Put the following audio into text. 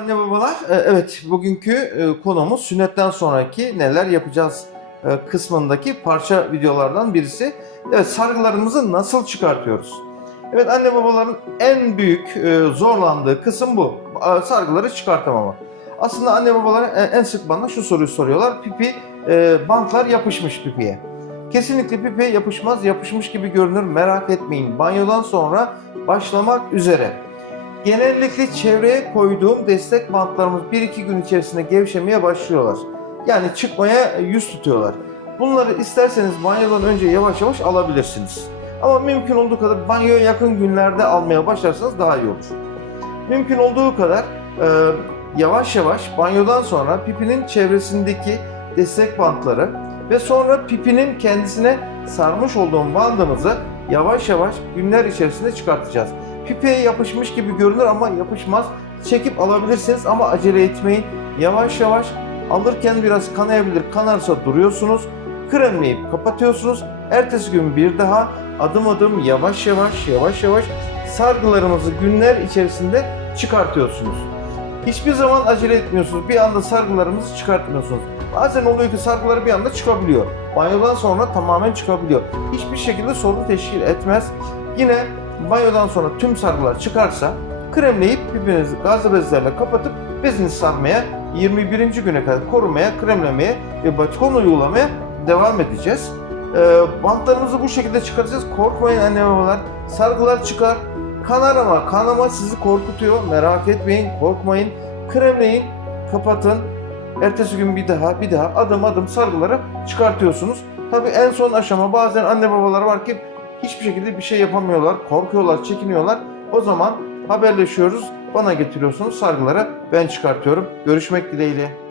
anne babalar. Ee, Evet, bugünkü e, konumuz sünnetten sonraki neler yapacağız e, kısmındaki parça videolardan birisi. Evet, sargılarımızı nasıl çıkartıyoruz? Evet, anne babaların en büyük e, zorlandığı kısım bu. E, Sargıları çıkartamama. Aslında anne babalar en- sık bana şu soruyu soruyorlar. Pipi, e, bantlar yapışmış pipiye. Kesinlikle pipiye yapışmaz, yapışmış gibi görünür. Merak etmeyin. Banyodan sonra başlamak üzere. Genellikle çevreye koyduğum destek bantlarımız 1-2 gün içerisinde gevşemeye başlıyorlar. Yani çıkmaya yüz tutuyorlar. Bunları isterseniz banyodan önce yavaş yavaş alabilirsiniz. Ama mümkün olduğu kadar banyoya yakın günlerde almaya başlarsanız daha iyi olur. Mümkün olduğu kadar e, yavaş yavaş banyodan sonra pipinin çevresindeki destek bantları ve sonra pipinin kendisine sarmış olduğum bandımızı yavaş yavaş günler içerisinde çıkartacağız. Pipeye yapışmış gibi görünür ama yapışmaz. Çekip alabilirsiniz ama acele etmeyin. Yavaş yavaş alırken biraz kanayabilir. Kanarsa duruyorsunuz. Kremleyip kapatıyorsunuz. Ertesi gün bir daha adım adım yavaş yavaş yavaş yavaş sargılarımızı günler içerisinde çıkartıyorsunuz. Hiçbir zaman acele etmiyorsunuz. Bir anda sargılarımızı çıkartmıyorsunuz. Bazen oluyor ki sargıları bir anda çıkabiliyor. Banyodan sonra tamamen çıkabiliyor. Hiçbir şekilde sorun teşkil etmez. Yine banyodan sonra tüm sargılar çıkarsa kremleyip pipinizi gazlı bezlerle kapatıp bezinizi sarmaya 21. güne kadar korumaya, kremlemeye ve batikon uygulamaya devam edeceğiz. Ee, bantlarımızı bu şekilde çıkaracağız. Korkmayın anne babalar. Sargılar çıkar. Kanar ama kanama sizi korkutuyor. Merak etmeyin, korkmayın. Kremleyin, kapatın. Ertesi gün bir daha bir daha adım adım sargıları çıkartıyorsunuz. Tabii en son aşama bazen anne babalar var ki hiçbir şekilde bir şey yapamıyorlar, korkuyorlar, çekiniyorlar. O zaman haberleşiyoruz, bana getiriyorsunuz sargıları ben çıkartıyorum. Görüşmek dileğiyle.